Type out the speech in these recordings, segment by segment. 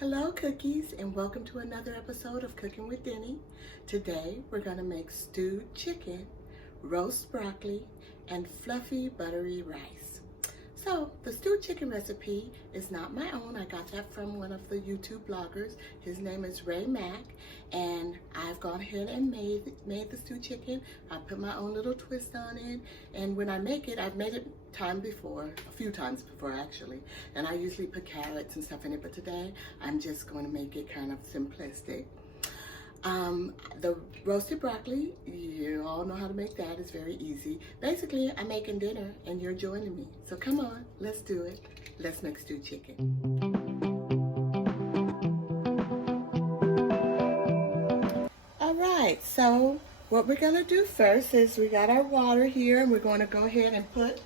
Hello cookies, and welcome to another episode of Cooking with Denny. Today we're going to make stewed chicken, roast broccoli, and fluffy buttery rice. So the stewed chicken recipe is not my own. I got that from one of the YouTube bloggers. His name is Ray Mack, and I've gone ahead and made the stewed chicken. I put my own little twist on it, and when I make it, I've made it a few times before actually, and I usually put carrots and stuff in it, but today I'm just going to make it kind of simplistic. The roasted broccoli, you all know how to make that. It's very easy. Basically, I'm making dinner and you're joining me. So come on, let's do it. Let's make stewed chicken. All right, so what we're gonna do first is we got our water here, and we're going to go ahead and put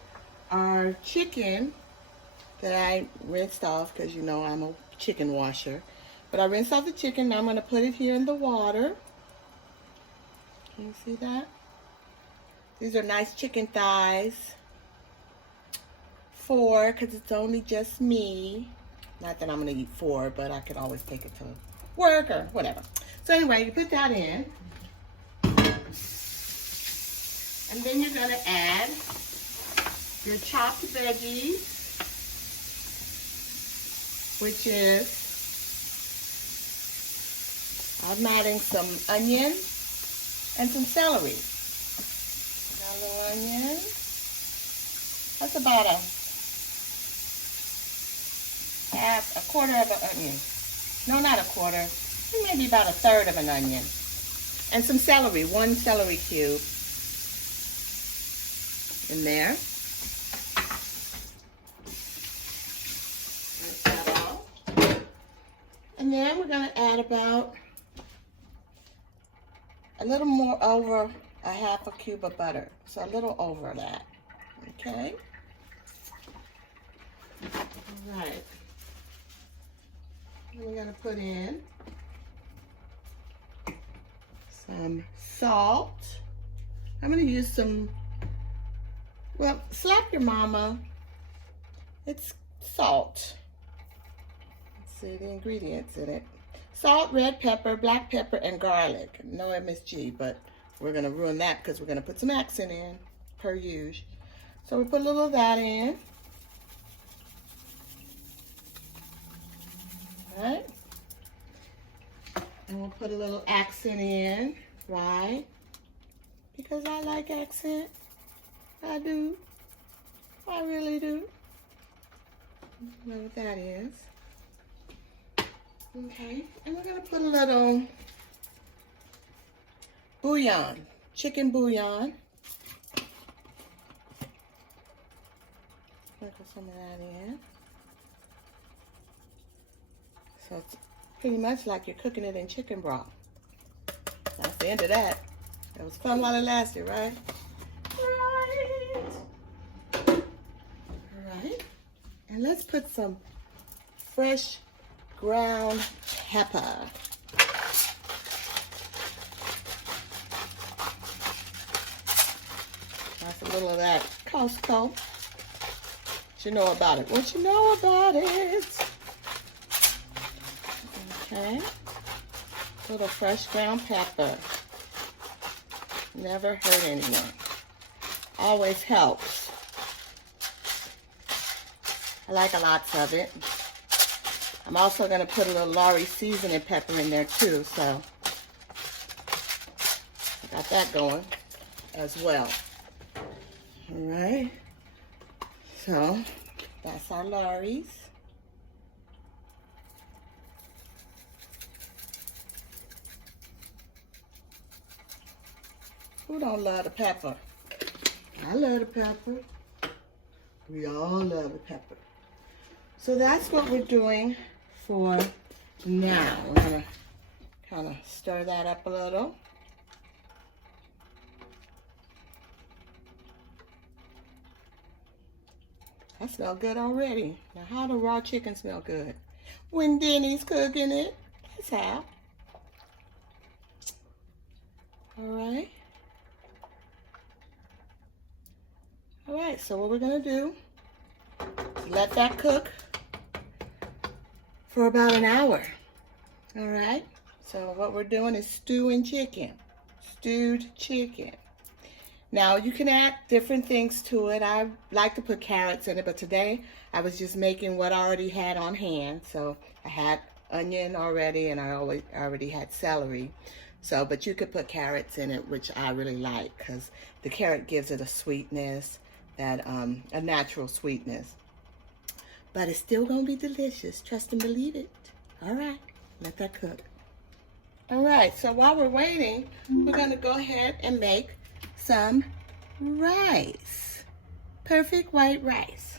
our chicken that I rinsed off, because you know I'm a chicken washer. But I rinsed off the chicken. Now I'm going to put it here in the water. Can you see that? These are nice chicken thighs. 4, because it's only just me. Not that I'm going to eat 4, but I could always take it to work or whatever. So anyway, you put that in. And then you're going to add your chopped veggies, which is, I'm adding some onion and some celery. Got a little onion. That's about a quarter of an onion. No, not a quarter. Maybe about a third of an onion. And some celery, 1 celery cube in there. Rinse that off. And then we're going to add about a little more over a 1/2 cube of butter. So a little over that. Okay? All right. And we're going to put in some salt. I'm going to use some, well, slap your mama. It's salt. Let's see the ingredients in it. Salt, red pepper, black pepper, and garlic. No MSG, but we're going to ruin that because we're going to put some accent in, per usual. So we put a little of that in. All right. And we'll put a little accent in. Why? Because I like accent. I do. I really do. You know what that is. Okay, and we're going to put a little bouillon, chicken bouillon. Sprinkle some of that in. So it's pretty much like you're cooking it in chicken broth. That's the end of that. It was fun while it lasted, right? Right. All right. And let's put some fresh ground pepper. That's a little of that Costco. What you know about it? What you know about it? Okay. A little fresh ground pepper. Never hurt anyone. Always helps. I like a lot of it. I'm also going to put a little Lawry seasoning pepper in there too, so I got that going as well. All right, so that's our Lawry's. Who don't love the pepper? I love the pepper. We all love the pepper. So that's what we're doing for now. We're going to kind of stir that up a little. That smells good already. Now, how do raw chicken smell good? When Denny's cooking it. That's how. All right. All right, so what we're going to do is let that cook for about an hour. All right. So what we're doing is stewing chicken, stewed chicken. Now you can add different things to it. I like to put carrots in it, but today I was just making what I already had on hand. So I had onion already, and I already had celery. So, but you could put carrots in it, which I really like because the carrot gives it a sweetness, that a natural sweetness. But it's still gonna be delicious. Trust and believe it. All right, let that cook. All right, so while we're waiting, we're gonna go ahead and make some rice. Perfect white rice.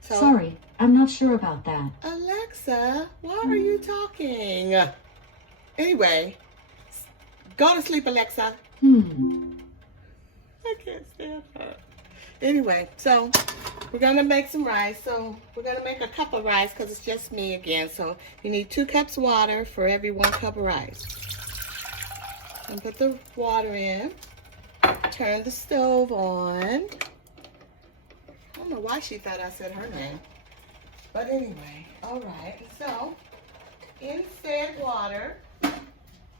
So, sorry, I'm not sure about that. Alexa, why are you talking? Anyway, go to sleep, Alexa. I can't stand her. Anyway, so we're gonna make some rice. So we're gonna make a cup of rice because it's just me again. So you need 2 cups water for every 1 cup of rice. And put the water in. Turn the stove on. I don't know why she thought I said her name. But anyway, all right. So in said water,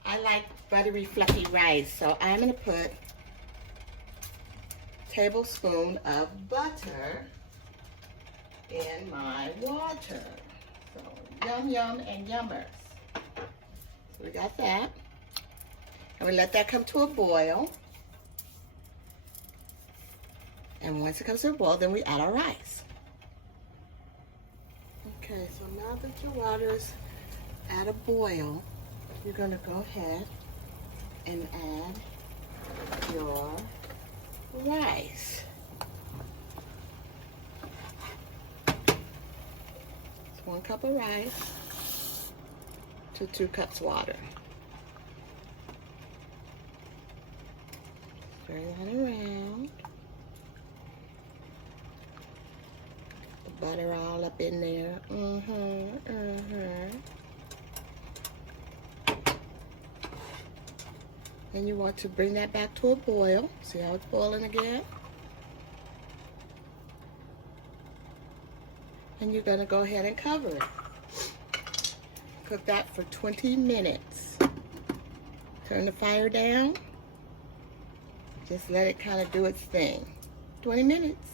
I like buttery, fluffy rice. So I'm gonna put a tablespoon of butter in my water. So yum, yum, and yummers. So we got that. And we let that come to a boil. And once it comes to a boil, then we add our rice. Okay, so now that your water's at a boil, you're gonna go ahead and add your rice. It's 1 cup of rice to 2 cups water. Stir that around. The butter all up in there. And you want to bring that back to a boil. See how it's boiling again? And you're gonna go ahead and cover it. Cook that for 20 minutes. Turn the fire down. Just let it kind of do its thing. 20 minutes.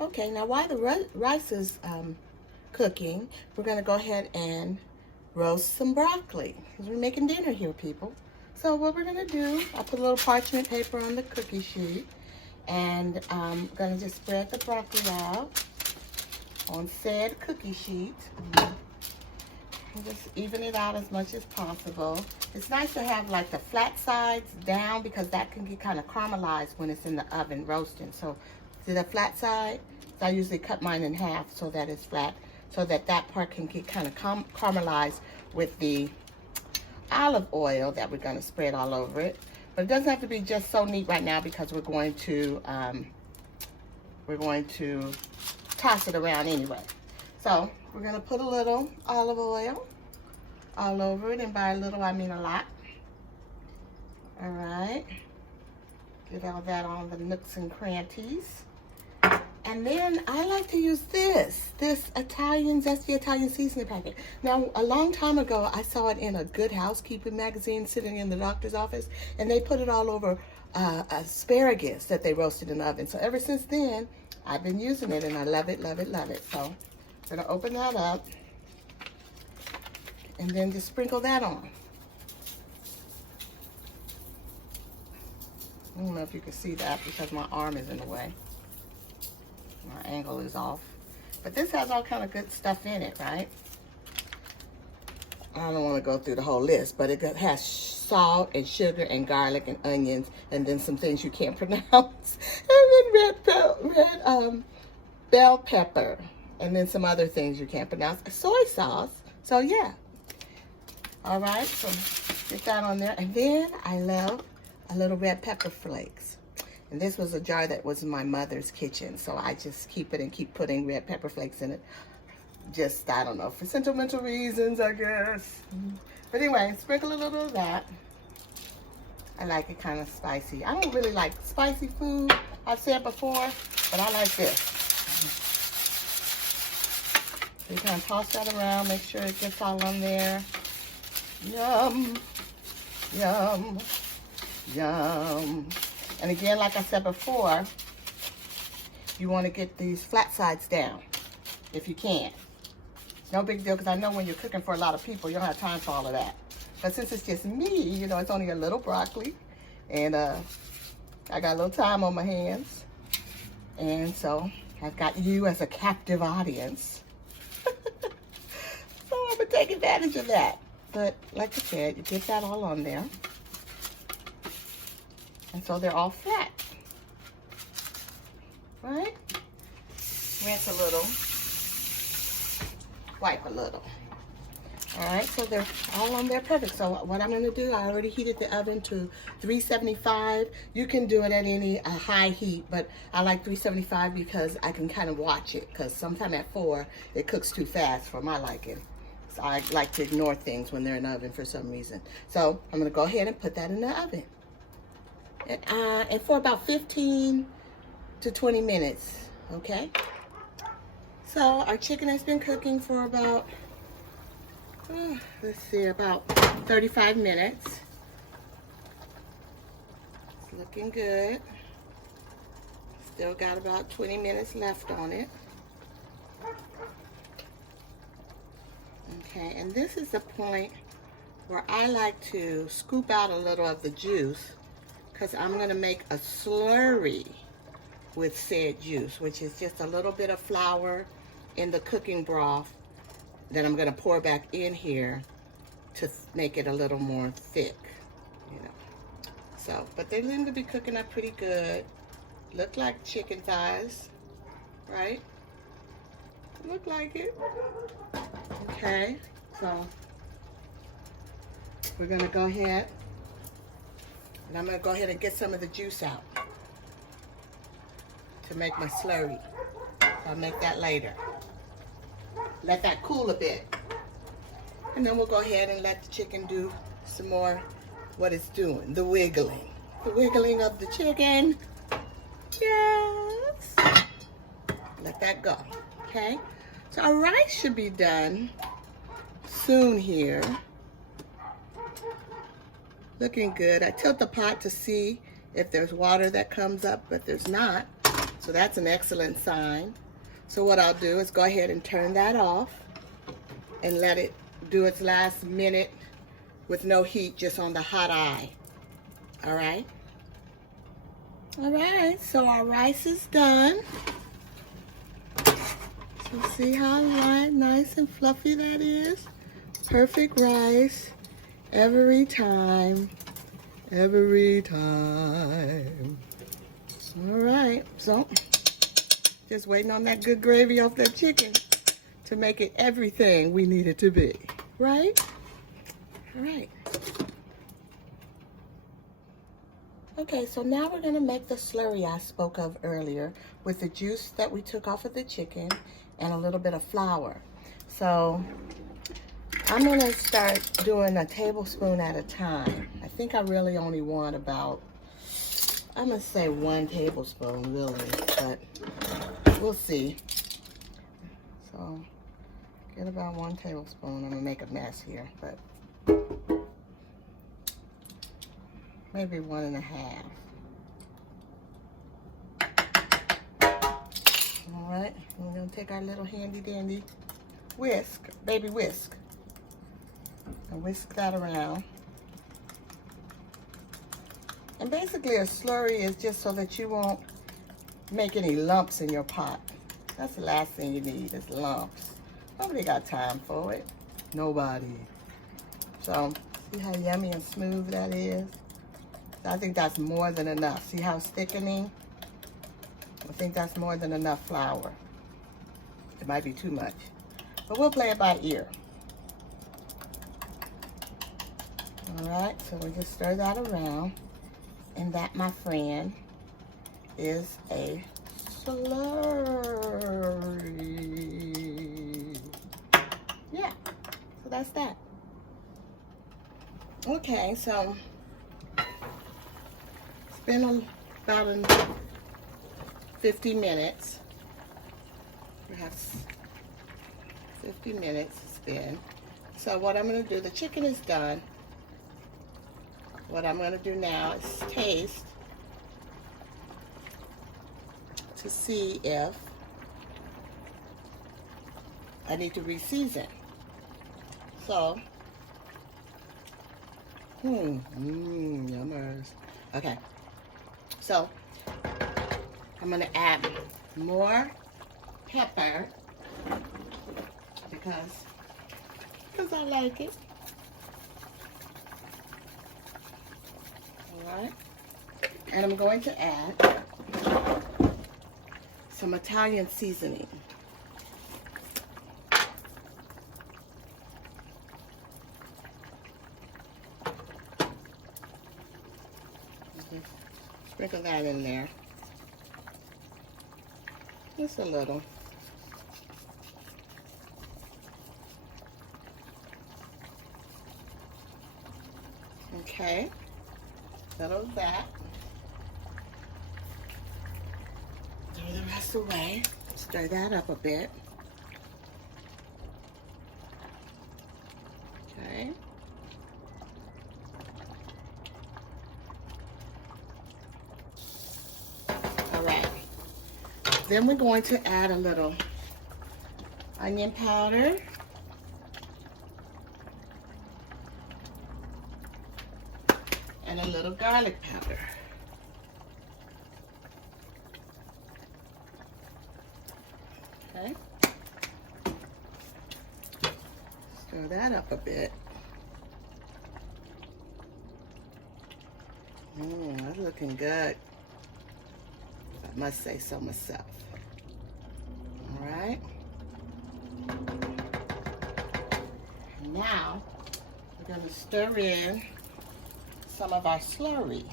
Okay, now while the rice is cooking, we're gonna go ahead and roast some broccoli because we're making dinner here, people. So what we're gonna do, I put a little parchment paper on the cookie sheet, and I'm gonna just spread the broccoli out on said cookie sheet. And just even it out as much as possible. It's nice to have like the flat sides down because that can get kind of caramelized when it's in the oven roasting. So see the flat side? So I usually cut mine in half so that it's flat, so that that part can get kind of caramelized with the olive oil that we're going to spread all over it. But it doesn't have to be just so neat right now because we're going to toss it around anyway. So we're going to put a little olive oil all over it, and by a little I mean a lot. All right, get all that on the nooks and crannies. And then I like to use this zesty Italian seasoning packet. Now, a long time ago, I saw it in a Good Housekeeping magazine sitting in the doctor's office, and they put it all over asparagus that they roasted in the oven. So ever since then, I've been using it, and I love it, love it, love it. So I'm gonna open that up, and then just sprinkle that on. I don't know if you can see that because my arm is in the way. My angle is off. But this has all kind of good stuff in it, right? I don't want to go through the whole list, but it has salt and sugar and garlic and onions, and then some things you can't pronounce. And then bell pepper, and then some other things you can't pronounce. Soy sauce. So yeah. All right, so get that on there. And then I love a little red pepper flakes. And this was a jar that was in my mother's kitchen, so I just keep it and keep putting red pepper flakes in it. Just, I don't know, for sentimental reasons, I guess. But anyway, sprinkle a little of that. I like it kind of spicy. I don't really like spicy food, I've said before, but I like this. So you kind of toss that around, make sure it gets all on there. Yum, yum, yum. And again, like I said before, you want to get these flat sides down, if you can. It's no big deal, because I know when you're cooking for a lot of people, you don't have time for all of that. But since it's just me, you know, it's only a little broccoli, and I got a little time on my hands, and so I've got you as a captive audience. So I'm gonna take advantage of that. But like I said, you get that all on there, and so they're all flat, right? Rinse a little, wipe a little. All right, so they're all on there perfect. So what I'm gonna do, I already heated the oven to 375. You can do it at any high heat, but I like 375 because I can kind of watch it, because sometimes at 4, it cooks too fast for my liking. So I like to ignore things when they're in the oven for some reason. So I'm gonna go ahead and put that in the oven. And for about 15 to 20 minutes, okay? So our chicken has been cooking for about, let's see, about 35 minutes. It's looking good. Still got about 20 minutes left on it. Okay, and this is the point where I like to scoop out a little of the juice, because I'm going to make a slurry with said juice, which is just a little bit of flour in the cooking broth that I'm going to pour back in here to make it a little more thick, you know. So, but they seem to be cooking up pretty good. Look like chicken thighs, right? Look like it. Okay, so we're going to go ahead, and I'm going to go ahead and get some of the juice out to make my slurry. So I'll make that later. Let that cool a bit. And then we'll go ahead and let the chicken do some more what it's doing, the wiggling. The wiggling of the chicken. Yes. Let that go, okay? So our rice should be done soon here. Looking good. I tilt the pot to see if there's water that comes up, but there's not. So that's an excellent sign. So what I'll do is go ahead and turn that off and let it do its last minute with no heat, just on the hot eye. All right? All right, so our rice is done. So see how nice and fluffy that is? Perfect rice every time. Every time. All right, so just waiting on that good gravy off that chicken to make it everything we need it to be, right? All right. Okay, so now we're gonna make the slurry I spoke of earlier with the juice that we took off of the chicken and a little bit of flour. So I'm gonna start doing a tablespoon at a time. I think I really only want about, I'm gonna say 1 tablespoon really, but we'll see. So get about 1 tablespoon. I'm gonna make a mess here, but maybe 1.5. All right, we're gonna take our little handy dandy whisk, baby whisk, and whisk that around. And basically a slurry is just so that you won't make any lumps in your pot. That's the last thing you need is lumps. Nobody got time for it. Nobody. So see how yummy and smooth that is? I think that's more than enough. See how it's thickening? I think that's more than enough flour. It might be too much, but we'll play it by ear. All right, so we just stir that around. And that, my friend, is a slurry. Yeah, so that's that. Okay, so been about 50 minutes. Perhaps 50 minutes it's been. So what I'm going to do, the chicken is done. What I'm going to do now is taste to see if I need to re-season. So, yummers. Okay, so I'm going to add more pepper because I like it. All right, and I'm going to add some Italian seasoning. Sprinkle that in there. Just a little. Okay, little of that. Throw the rest away. Stir that up a bit. Okay. All right. Then we're going to add a little onion powder. And a little garlic powder. Okay. Stir that up a bit. That's looking good. I must say so myself. All right. Now we're going to stir in some of our slurry.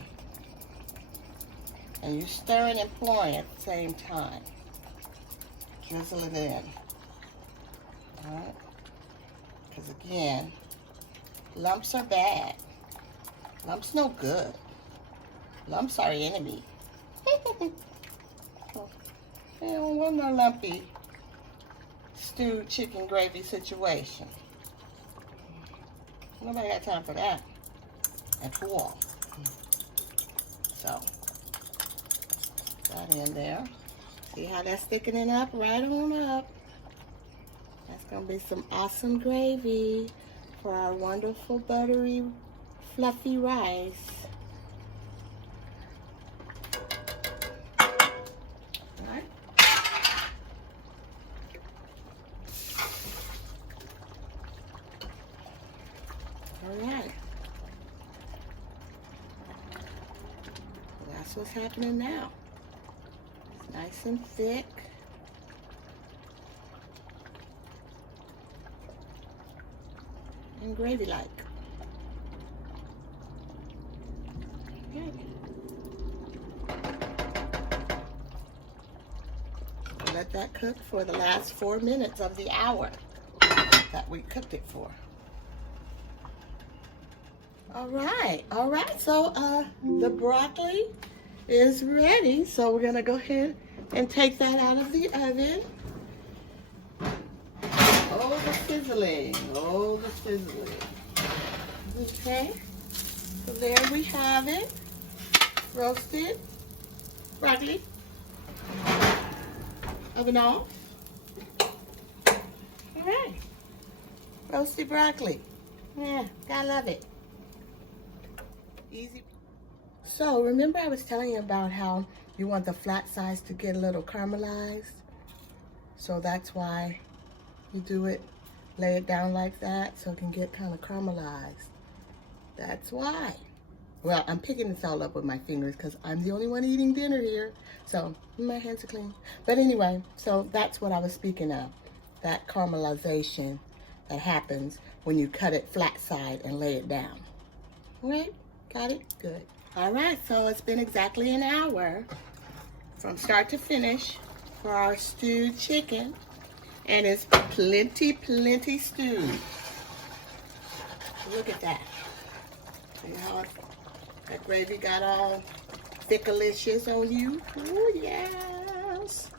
And you're stirring and pouring at the same time. Drizzle it in. All right? Because again, lumps are bad. Lumps no good. Lumps are enemy. You don't want no lumpy stewed chicken gravy situation. Nobody got time for that at all. So, that in there. See how that's thickening up? Right on up. That's going to be some awesome gravy for our wonderful, buttery, fluffy rice. All right. All right. That's what's happening now. It's nice and thick. And gravy-like. Okay. Let that cook for the last 4 minutes of the hour that we cooked it for. All right, so the broccoli is ready. So we're gonna go ahead and take that out of the oven. Oh, the sizzling, oh, the sizzling. Okay, so there we have it, roasted broccoli. Oven off. All right, roasted broccoli. Yeah, gotta love it. Easy. So remember I was telling you about how you want the flat sides to get a little caramelized? So that's why you do it, lay it down like that so it can get kind of caramelized. That's why. Well, I'm picking this all up with my fingers because I'm the only one eating dinner here. So my hands are clean. But anyway, so that's what I was speaking of. That caramelization that happens when you cut it flat side and lay it down. All right? Got it? Good. All right, so it's been exactly an hour from start to finish for our stewed chicken. And it's plenty stewed. Look at that. See how that gravy got all Stickalicious on you. Oh, yes.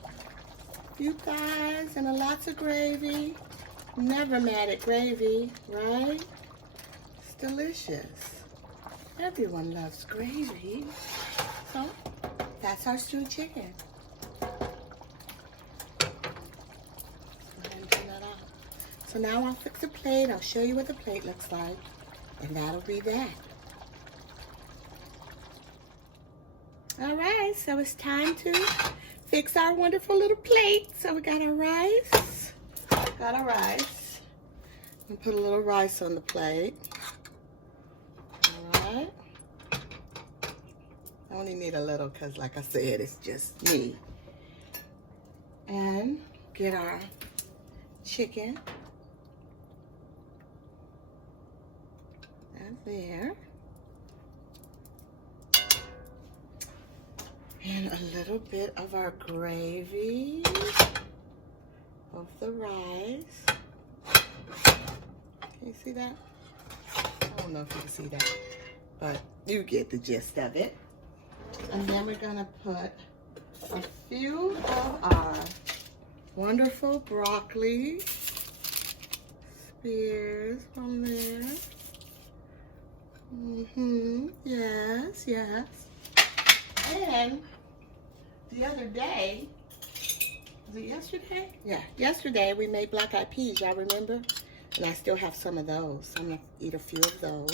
You guys, and lots of gravy. Never mad at gravy, right? It's delicious. Everyone loves gravy. So, that's our stewed chicken. So now I'll fix a plate. I'll show you what the plate looks like. And that'll be that. All right, so it's time to fix our wonderful little plate. So we got our rice. Got our rice. And put a little rice on the plate. All right. I only need a little because, like I said, it's just me. And get our chicken. That's there. And a little bit of our gravy of the rice. Can you see that? I don't know if you can see that, but you get the gist of it. And then we're gonna put a few of our wonderful broccoli spears on there. Yes, yes. And the other day, was it yesterday? Yeah, yesterday we made black eyed peas, y'all remember? And I still have some of those. I'm gonna eat a few of those.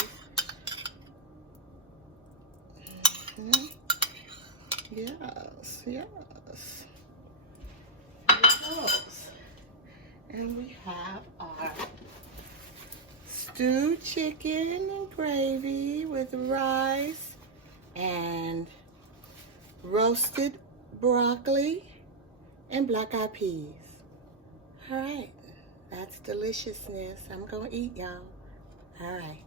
Yes, yes. Here it goes. And we have our stewed chicken and gravy with rice and roasted broccoli and black eyed peas. All right, that's deliciousness. I'm gonna eat, y'all. All right.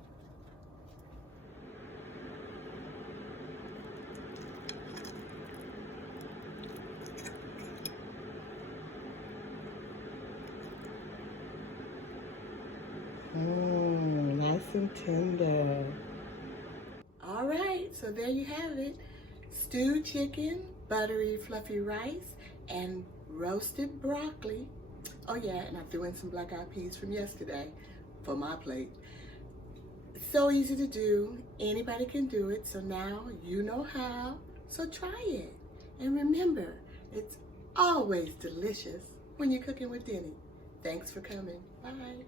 Nice and tender. All right, so there you have it. Stewed chicken, buttery, fluffy rice, and roasted broccoli. Oh yeah, and I threw in some black eyed peas from yesterday for my plate. So easy to do. Anybody can do it. So now you know how. So try it. And remember, it's always delicious when you're cooking with Denny. Thanks for coming. Bye.